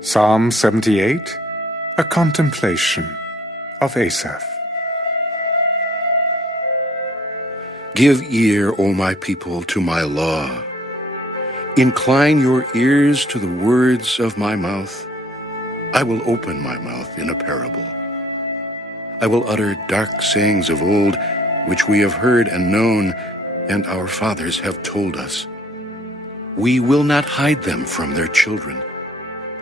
Psalm 78, a contemplation of Asaph. Give ear, O my people, to my law. Incline your ears to the words of my mouth. I will open my mouth in a parable. I will utter dark sayings of old, which we have heard and known, and our fathers have told us. We will not hide them from their children,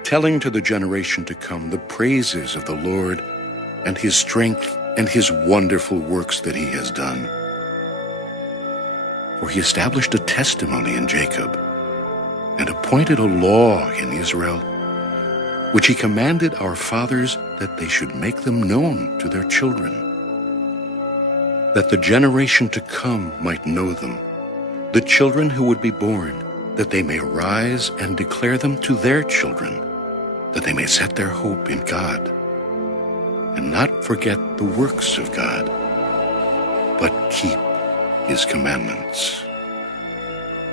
telling to the generation to come the praises of the Lord and his strength and his wonderful works that he has done. For he established a testimony in Jacob and appointed a law in Israel, which he commanded our fathers that they should make them known to their children, that the generation to come might know them, the children who would be born, that they may arise and declare them to their children, that they may set their hope in God, and not forget the works of God, but keep his commandments,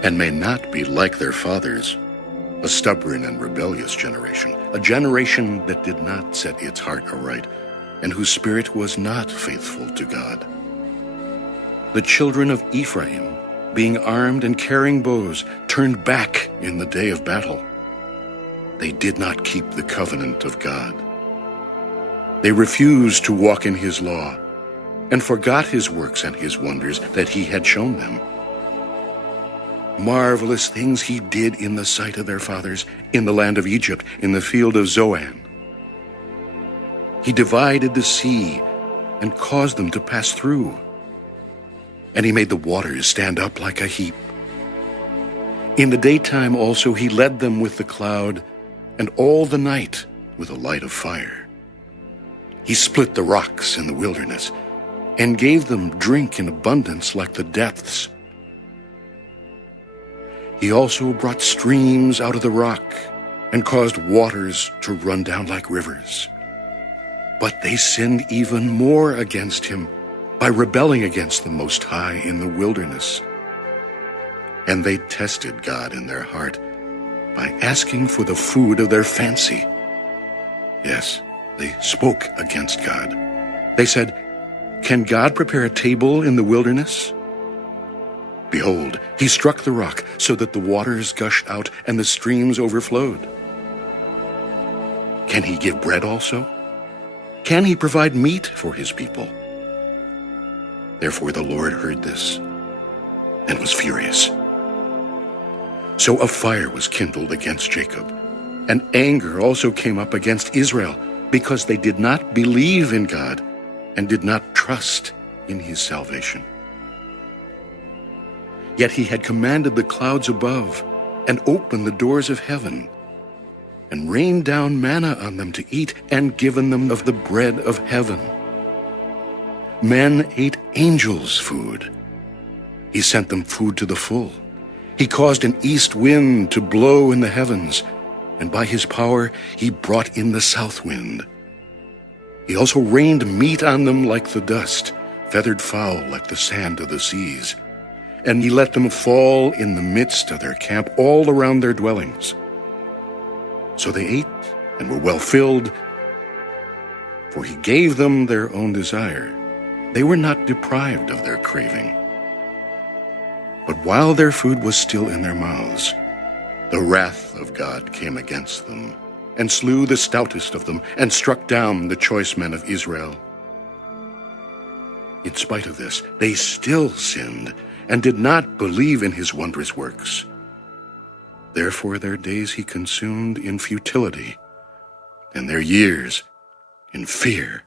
and may not be like their fathers, a stubborn and rebellious generation, a generation that did not set its heart aright, and whose spirit was not faithful to God. The children of Ephraim, being armed and carrying bows, turned back in the day of battle. They did not keep the covenant of God. They refused to walk in his law, and forgot his works and his wonders that he had shown them. Marvelous things he did in the sight of their fathers, in the land of Egypt, in the field of Zoan. He divided the sea and caused them to pass through, and he made the waters stand up like a heap. In the daytime also he led them with the cloud, and all the night with a light of fire. He split the rocks in the wilderness, and gave them drink in abundance like the depths. He also brought streams out of the rock, and caused waters to run down like rivers. But they sinned even more against him, by rebelling against the Most High in the wilderness. And they tested God in their heart, by asking for the food of their fancy. Yes, they spoke against God. They said, "Can God prepare a table in the wilderness?" Behold, he struck the rock so that the waters gushed out and the streams overflowed. Can he give bread also? Can he provide meat for his people? Therefore the Lord heard this and was furious. So a fire was kindled against Jacob, and anger also came up against Israel, because they did not believe in God and did not trust in his salvation. Yet he had commanded the clouds above, and opened the doors of heaven, and rained down manna on them to eat, and given them of the bread of heaven. Men ate angels' food. He sent them food to the full. He caused an east wind to blow in the heavens, and by his power he brought in the south wind. He also rained meat on them like the dust, feathered fowl like the sand of the seas. And he let them fall in the midst of their camp all around their dwellings. So they ate and were well filled, for he gave them their own desire. They were not deprived of their craving. But while their food was still in their mouths, the wrath of God came against them, and slew the stoutest of them, and struck down the choice men of Israel. In spite of this, they still sinned, and did not believe in his wondrous works. Therefore their days he consumed in futility, and their years in fear.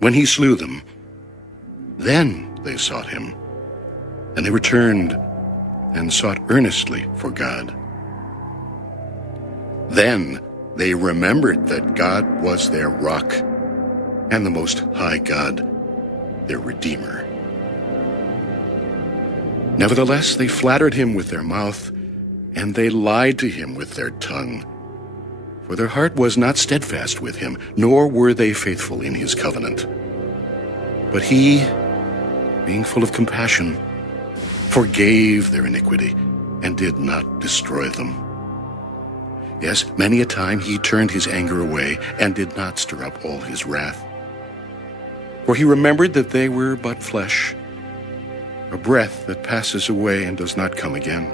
When he slew them, then they sought him, and they returned and sought earnestly for God. Then they remembered that God was their rock, and the Most High God, their Redeemer. Nevertheless, they flattered him with their mouth, and they lied to him with their tongue. For their heart was not steadfast with him, nor were they faithful in his covenant. But he, being full of compassion, forgave their iniquity, and did not destroy them. Yes, many a time he turned his anger away and did not stir up all his wrath. For he remembered that they were but flesh, a breath that passes away and does not come again.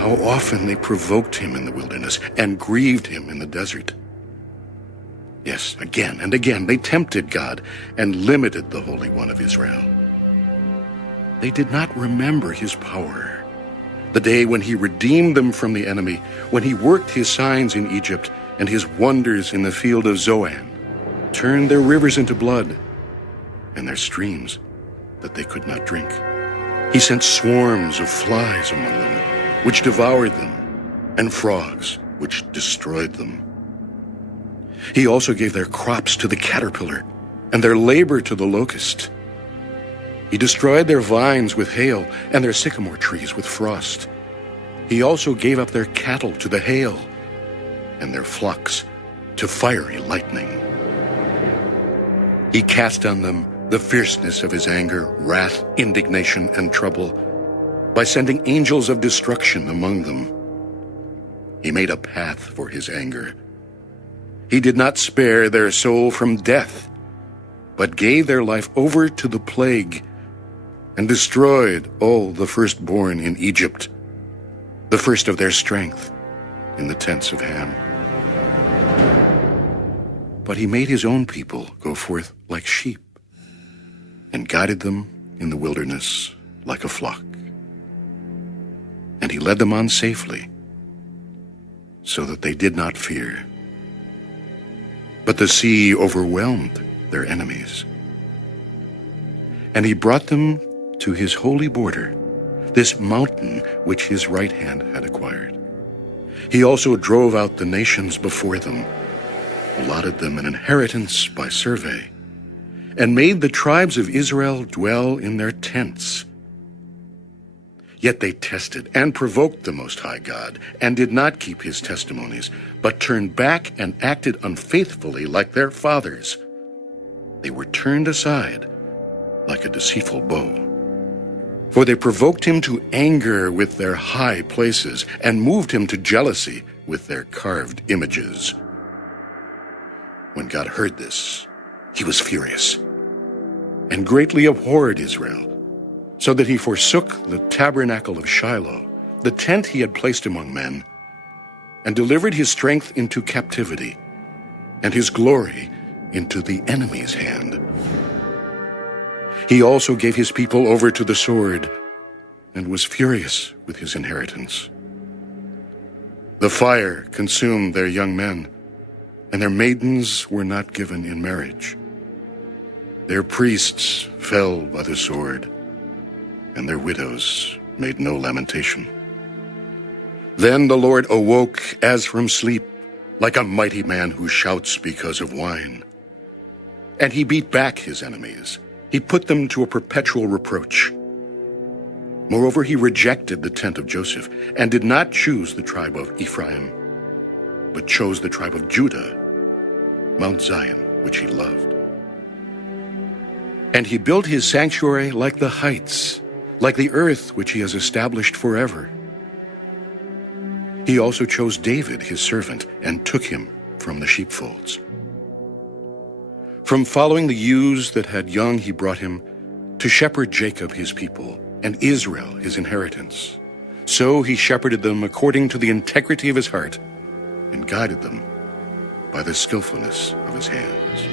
How often they provoked him in the wilderness and grieved him in the desert. Yes, again and again they tempted God and limited the Holy One of Israel. They did not remember his power, the day when he redeemed them from the enemy, when he worked his signs in Egypt and his wonders in the field of Zoan, turned their rivers into blood and their streams that they could not drink. He sent swarms of flies among them, which devoured them, and frogs, which destroyed them. He also gave their crops to the caterpillar, and their labor to the locust. He destroyed their vines with hail, and their sycamore trees with frost. He also gave up their cattle to the hail, and their flocks to fiery lightning. He cast on them the fierceness of his anger, wrath, indignation, and trouble, by sending angels of destruction among them. He made a path for his anger. He did not spare their soul from death, but gave their life over to the plague, and destroyed all the firstborn in Egypt, the first of their strength in the tents of Ham. But he made his own people go forth like sheep, and guided them in the wilderness like a flock. And he led them on safely, so that they did not fear. But the sea overwhelmed their enemies. And he brought them to his holy border, this mountain which his right hand had acquired. He also drove out the nations before them, allotted them an inheritance by survey, and made the tribes of Israel dwell in their tents. Yet they tested and provoked the Most High God, and did not keep his testimonies, but turned back and acted unfaithfully like their fathers. They were turned aside like a deceitful bow. For they provoked him to anger with their high places, and moved him to jealousy with their carved images. When God heard this, he was furious, and greatly abhorred Israel, so that he forsook the tabernacle of Shiloh, the tent he had placed among men, and delivered his strength into captivity, and his glory into the enemy's hand. He also gave his people over to the sword, and was furious with his inheritance. The fire consumed their young men, and their maidens were not given in marriage. Their priests fell by the sword, and their widows made no lamentation. Then the Lord awoke as from sleep, like a mighty man who shouts because of wine. And he beat back his enemies. He put them to a perpetual reproach. Moreover, he rejected the tent of Joseph, and did not choose the tribe of Ephraim, but chose the tribe of Judah, Mount Zion, which he loved. And he built his sanctuary like the heights, like the earth which he has established forever. He also chose David his servant, and took him from the sheepfolds. From following the ewes that had young he brought him, to shepherd Jacob his people, and Israel his inheritance. So he shepherded them according to the integrity of his heart, and guided them by the skillfulness of his hands.